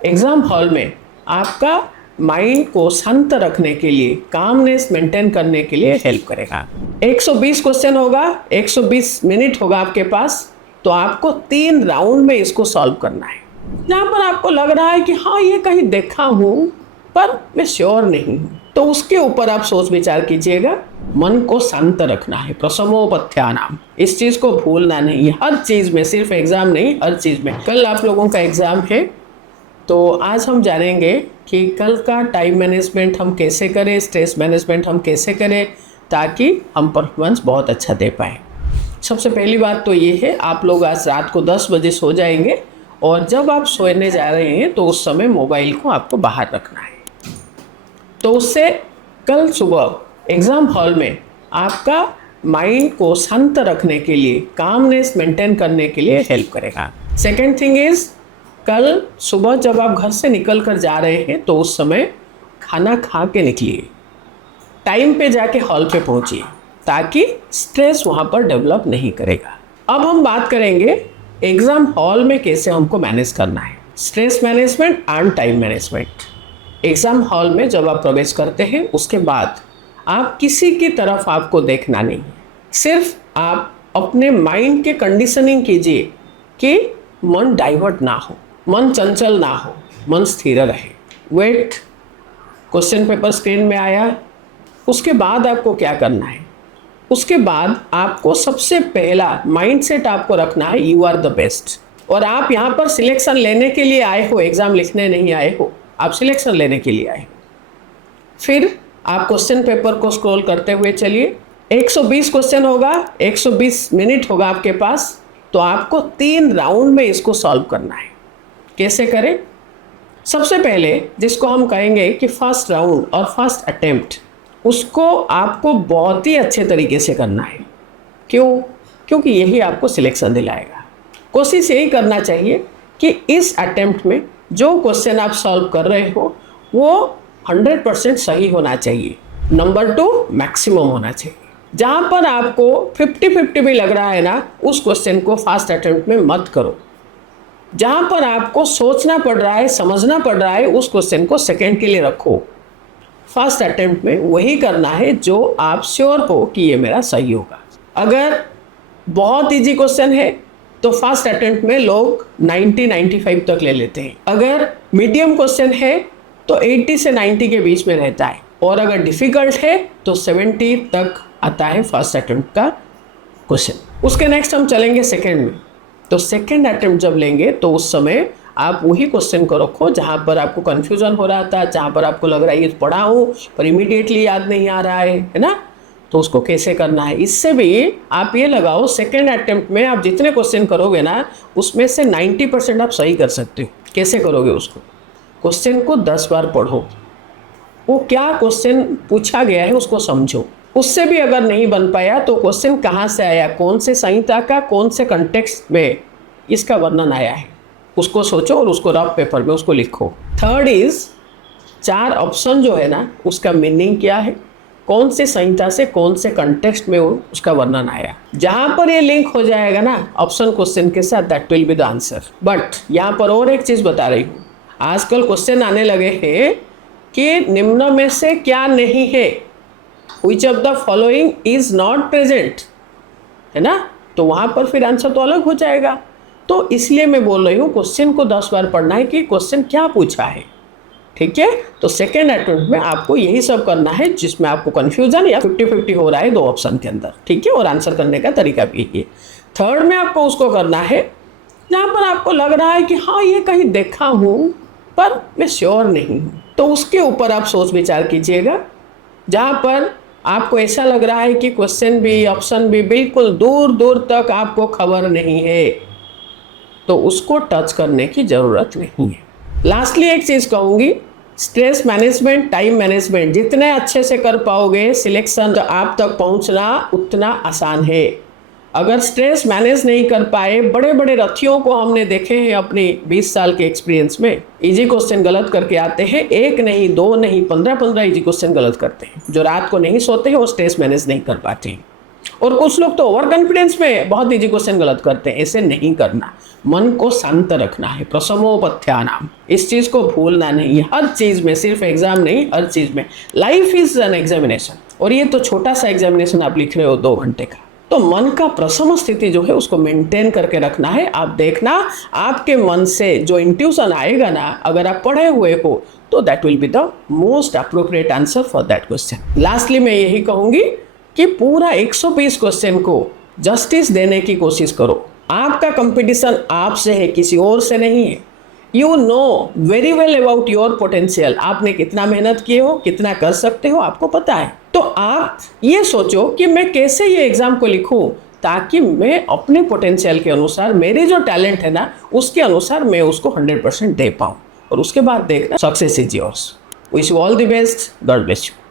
Exam hall में आपका mind को शांत रखने के लिए, कामनेस मेंटेन करने के लिए हेल्प करेगा। 120 क्वेश्चन होगा, 120 मिनट होगा आपके पास, तो आपको 3 राउंड में इसको सॉल्व करना है। जहाँ पर आपको लग रहा है कि हाँ ये कहीं देखा हूँ पर मैं श्योर नहीं हूँ, तो उसके ऊपर आप सोच विचार कीजिएगा। मन को शांत रखना है, प्रसमोपथ्यानाम, इस चीज को भूलना नहीं है हर चीज में, सिर्फ एग्जाम नहीं हर चीज में। कल आप लोगों का एग्जाम है, तो आज हम जानेंगे कि कल का टाइम मैनेजमेंट हम कैसे करें, स्ट्रेस मैनेजमेंट हम कैसे करें, ताकि हम परफॉर्मेंस बहुत अच्छा दे पाएँ। सबसे पहली बात तो ये है, आप लोग आज रात को 10 बजे सो जाएंगे, और जब आप सोने जा रहे हैं तो उस समय मोबाइल को आपको बाहर रखना है। तो उससे कल सुबह एग्ज़ाम हॉल में आपका माइंड को शांत रखने के लिए, कामनेस मेंटेन करने के लिए हेल्प करेगा। सेकेंड थिंग इज़, कल सुबह जब आप घर से निकल कर जा रहे हैं तो उस समय खाना खा के निकलिए, टाइम पे जाके हॉल पे पहुंचिए, ताकि स्ट्रेस वहाँ पर डेवलप नहीं करेगा। अब हम बात करेंगे एग्ज़ाम हॉल में कैसे हमको मैनेज करना है, stress management and time management. Exam hall में जब आप प्रवेश करते हैं उसके बाद आप किसी की तरफ आपको देखना नहीं, सिर्फ आप अपने माइंड के कंडीशनिंग कीजिए कि मन डाइवर्ट ना हो, मन चंचल ना हो, मन स्थिर रहे। वेट, क्वेश्चन पेपर स्क्रीन में आया, उसके बाद आपको क्या करना है? उसके बाद आपको सबसे पहला माइंडसेट आपको रखना है, यू आर द बेस्ट। और आप यहाँ पर सिलेक्शन लेने के लिए आए हो, एग्ज़ाम लिखने नहीं आए हो, आप सिलेक्शन लेने के लिए आए हो। फिर आप क्वेश्चन पेपर को स्क्रॉल करते हुए चलिए। 120 क्वेश्चन होगा, 120 मिनट होगा आपके पास, तो आपको 3 राउंड में इसको सॉल्व करना है। कैसे करें? सबसे पहले जिसको हम कहेंगे कि फर्स्ट राउंड और फर्स्ट अटेम्प्ट, उसको आपको बहुत ही अच्छे तरीके से करना है। क्यों? क्योंकि यही आपको सिलेक्शन दिलाएगा। कोशिश यही करना चाहिए कि इस अटेम्प्ट में जो क्वेश्चन आप सॉल्व कर रहे हो वो 100% सही होना चाहिए। नंबर 2 मैक्सिमम होना चाहिए। जहाँ पर आपको 50-50 भी लग रहा है ना, उस क्वेश्चन को फर्स्ट अटेम्प्ट में मत करो। जहाँ पर आपको सोचना पड़ रहा है, समझना पड़ रहा है, उस क्वेश्चन को सेकंड के लिए रखो। फर्स्ट अटेम्प्ट में वही करना है जो आप श्योर हो कि ये मेरा सही होगा। अगर बहुत इजी क्वेश्चन है तो फर्स्ट अटेम्प्ट में लोग 90-95 तक ले लेते हैं। अगर मीडियम क्वेश्चन है तो 80 से 90 के बीच में रहता है, और अगर डिफ़िकल्ट है तो 70 तक आता है फर्स्ट अटेम्प्ट का क्वेश्चन। उसके नेक्स्ट हम चलेंगे सेकंड में। तो सेकंड अटेम्प्ट जब लेंगे तो उस समय आप वही क्वेश्चन को रखो जहाँ पर आपको कन्फ्यूज़न हो रहा था, जहाँ पर आपको लग रहा है ये पढ़ा हूँ पर इमीडिएटली याद नहीं आ रहा है ना, तो उसको कैसे करना है। इससे भी आप ये लगाओ, सेकंड अटेम्प्ट में आप जितने क्वेश्चन करोगे ना, उसमें से 90% आप सही कर सकते हो। कैसे करोगे उसको? क्वेश्चन को 10 बार पढ़ो, वो क्या क्वेश्चन पूछा गया है उसको समझो। उससे भी अगर नहीं बन पाया तो क्वेश्चन कहाँ से आया, कौन से संहिता का, कौन से कंटेक्स्ट में इसका वर्णन आया है, उसको सोचो और उसको रफ पेपर में उसको लिखो। थर्ड इज़, 4 ऑप्शन जो है ना, उसका मीनिंग क्या है, कौन से संहिता से कौन से कंटेक्स्ट में उसका वर्णन आया। जहाँ पर ये लिंक हो जाएगा ना ऑप्शन क्वेश्चन के साथ, that will be the answer. But यहाँ पर और एक चीज़ बता रही हूँ, आजकल क्वेश्चन आने लगे हैं कि निम्न में से क्या नहीं है, which of the following is not present, है ना, तो वहाँ पर फिर आंसर तो अलग हो जाएगा। तो इसलिए मैं बोल रही हूँ क्वेश्चन को 10 बार पढ़ना है कि क्वेश्चन क्या पूछा है। ठीक है, तो सेकेंड अटेम्प्ट में आपको यही सब करना है जिसमें आपको कन्फ्यूजन या 50-50 हो रहा है 2 ऑप्शन के अंदर। ठीक है, और आंसर करने का तरीका भी यही है। थर्ड में आपको उसको करना है जहाँ पर आपको लग रहा है कि हाँ ये कहीं देखा हूँ पर मैं श्योर नहीं हूँ, तो उसके ऊपर आप सोच विचार कीजिएगा। जहाँ पर आपको ऐसा लग रहा है कि क्वेश्चन भी, ऑप्शन भी बिल्कुल दूर दूर तक आपको खबर नहीं है, तो उसको टच करने की ज़रूरत नहीं है। लास्टली एक चीज़ कहूँगी, स्ट्रेस मैनेजमेंट, टाइम मैनेजमेंट जितने अच्छे से कर पाओगे, सिलेक्शन आप तक पहुँचना उतना आसान है। अगर स्ट्रेस मैनेज नहीं कर पाए, बड़े बड़े रथियों को हमने देखे हैं अपनी 20 साल के एक्सपीरियंस में, इजी क्वेश्चन गलत करके आते हैं। 1 नहीं, 2 नहीं, 15-15 इजी क्वेश्चन गलत करते हैं। जो रात को नहीं सोते हैं वो स्ट्रेस मैनेज नहीं कर पाते हैं। और कुछ लोग तो ओवर कॉन्फिडेंस में बहुत इजी क्वेश्चन गलत करते हैं। ऐसे नहीं करना। मन को शांत रखना है, प्रसमोपथ्यानाम, इस चीज़ को भूलना नहीं है। हर चीज़ में, सिर्फ एग्जाम नहीं, हर चीज़ में। लाइफ इज एन एग्जामिनेशन, और ये तो छोटा सा एग्जामिनेशन आप लिख रहे हो 2 घंटे का। तो मन का प्रसम स्थिति जो है उसको मेंटेन करके रखना है। आप देखना आपके मन से जो इंट्यूशन आएगा ना, अगर आप पढ़े हुए हो तो that will be the most appropriate answer for that question. Lastly मैं यही कहूँगी कि पूरा 120 क्वेश्चन को जस्टिस देने की कोशिश करो। आपका कंपटीशन आपसे है, किसी और से नहीं है। You know very well about your potential, आपने कितना मेहनत किए हो, कितना कर सकते हो, आपको पता है। तो आप ये सोचो कि मैं कैसे ये एग्ज़ाम को लिखूं ताकि मैं अपने पोटेंशियल के अनुसार, मेरे जो टैलेंट है ना उसके अनुसार मैं उसको 100% दे पाऊँ, और उसके बाद देखना success is yours. Wish you all the best, God bless you.